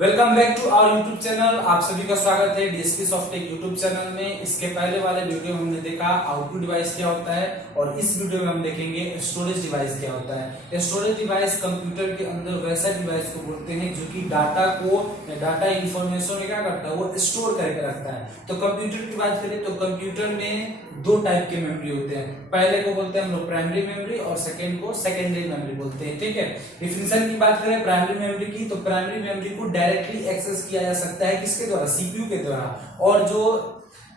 Welcome back to our YouTube channel. आप सभी का स्वागत है डीएसपी सॉफ्टटेक यूट्यूब चैनल में। इसके पहले वाले वीडियो में हमने देखा आउटपुट डिवाइस क्या होता है और इस वीडियो में हम देखेंगे स्टोरेज डिवाइस क्या होता है। स्टोरेज डिवाइस कंप्यूटर के अंदर वैसा डिवाइस को बोलते हैं जो कि डाटा इंफॉर्मेशन क्या करता है, वो स्टोर करके रखता है। तो कंप्यूटर की बात करें तो कंप्यूटर में दो टाइप के मेमोरी होते हैं। पहले को बोलते हैं हम लोग प्राइमरी मेमोरी और सेकेंड को सेकेंडरी मेमोरी बोलते हैं। ठीक है, डिफिनेशन की बात करें प्राइमरी मेमोरी की तो प्राइमरी मेमोरी को डायरेक्टली एक्सेस किया जा सकता है किसके द्वारा, सीपीयू के द्वारा। और जो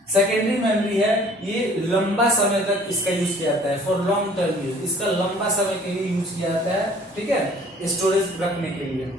सेकेंडरी मेमोरी है ये लंबा समय तक इसका यूज किया जाता है, फॉर लॉन्ग टर्म यूज, इसका लंबा समय के लिए यूज किया जाता है। ठीक है, स्टोरेज रखने के लिए।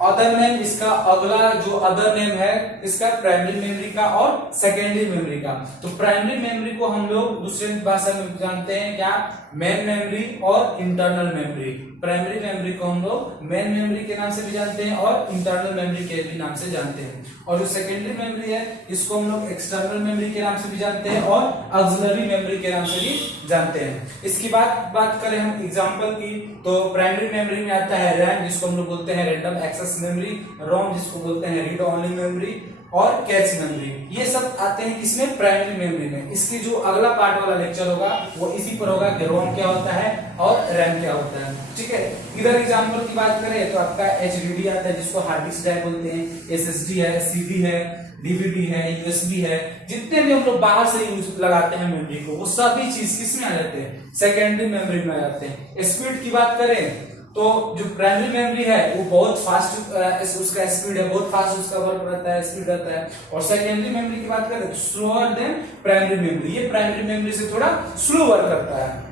अदर नेम, इसका अगला जो अदर नेम है इसका प्राइमरी मेमोरी का और सेकेंडरी मेमोरी का। तो प्राइमरी मेमोरी को हम लोग दूसरे भाषा में जानते हैं क्या, मेन मेमोरी और इंटरनल मेमोरी। प्राइमरी मेमोरी को हम लोग मेन मेमोरी के नाम से भी जानते हैं और इंटरनल मेमोरी के भी नाम से जानते हैं। और जो सेकेंडरी मेमोरी है इसको हम लोग एक्सटर्नल मेमोरी के नाम से भी जानते हैं और ऑक्सिलरी मेमोरी के नाम से भी जानते हैं। इसकी बात करें हम एग्जांपल की तो प्राइमरी मेमोरी में आता है रैम जिसको हम लोग बोलते हैं रैंडम एक्सेस मेमोरी, रोम जिसको बोलते हैं रीड ओनली मेमोरी और कैच मेमोरी। ये सब आते हैं किसमें, प्राइमरी मेमोरी में। इसकी जो अगला पार्ट वाला लेक्चर होगा वो इसी पर होगा कि रोम क्या होता है और रैम क्या होता है। ठीक है, इधर एग्जांपल की बात करें तो आपका एचडीडी आता है जिसको हार्ड डिस्क ड्राइव बोलते हैं, एसएसडी है, सीडी है, डीवीडी है, यूएसबी है। जितने भी हम लोग बाहर से यूज लगाते हैं मेमोरी को वो सभी चीज किसमें आ जाते हैं, सेकेंडरी मेमोरी में आ जाते हैं। स्पीड की बात करें तो जो प्राइमरी मेमोरी है वो बहुत फास्ट उसका स्पीड है, बहुत फास्ट उसका वर्क रहता है, स्पीड रहता है। और सेकेंडरी मेमोरी की बात करें तो स्लोअर देन प्राइमरी मेमोरी, ये प्राइमरी मेमोरी से थोड़ा स्लो वर्क करता है।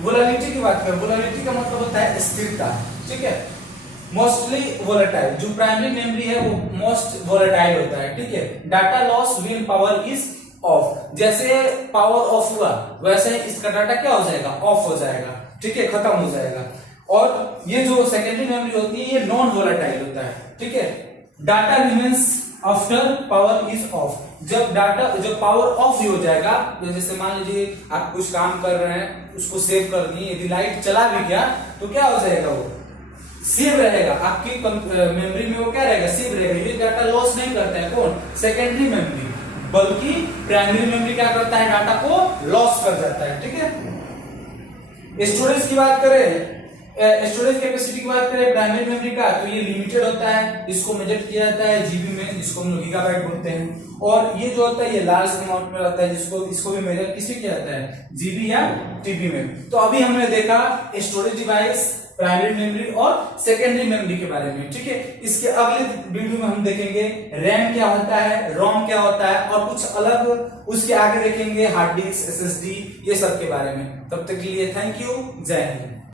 वोलेटिलिटी की बात करें, वोलेटिलिटी का मतलब होता है स्थिरता। ठीक है, मोस्टली वोलेटाइल, जो प्राइमरी मेमोरी है वो मोस्ट वोलेटाइल होता है। ठीक है, data loss when power is of, जैसे पावर ऑफ हुआ वैसे इसका डाटा क्या हो जाएगा, ऑफ हो जाएगा। ठीक है, खत्म हो जाएगा। और ये जो सेकेंडरी मेमोरी होती है ये नॉन वोलेटाइल होता है। ठीक है, data remains after power is of, जब पावर ऑफ ही हो जाएगा, जैसे मान लीजिए आप कुछ काम कर रहे हैं उसको सेव कर दिए, यदि लाइट चला भी गया तो क्या हो जाएगा, वो सेव रहेगा आपकी मेमोरी में, वो क्या रहेगा, सेव रहेगा। ये डाटा लॉस नहीं करता है कौन, सेकेंडरी मेमोरी, बल्कि प्राइमरी मेमोरी क्या करता है, डाटा को लॉस कर जाता है। ठीक है, स्टोरेज की बात करें, स्टोरेज कैपेसिटी की बात करें प्राइमरी मेमोरी का तो ये लिमिटेड होता है, इसको मेजर किया जाता है जीबी में, जिसको हम लोग गीगाबाइट बोलते हैं। और ये जो होता है ये लार्ज अमाउंट में रहता है, इसको भी मेजर किससे किया जाता है, जीबी या टीबी में। तो अभी हमने देखा स्टोरेज डिवाइस, प्राइमरी मेमोरी और सेकेंडरी मेमोरी के बारे में। ठीक है, इसके अगले वीडियो में हम देखेंगे रैम क्या होता है, रोम क्या होता है और कुछ अलग उसके आगे देखेंगे हार्ड डिस्क, एसएसडी, ये सब के बारे में। तब तक के लिए थैंक यू, जय हिंद।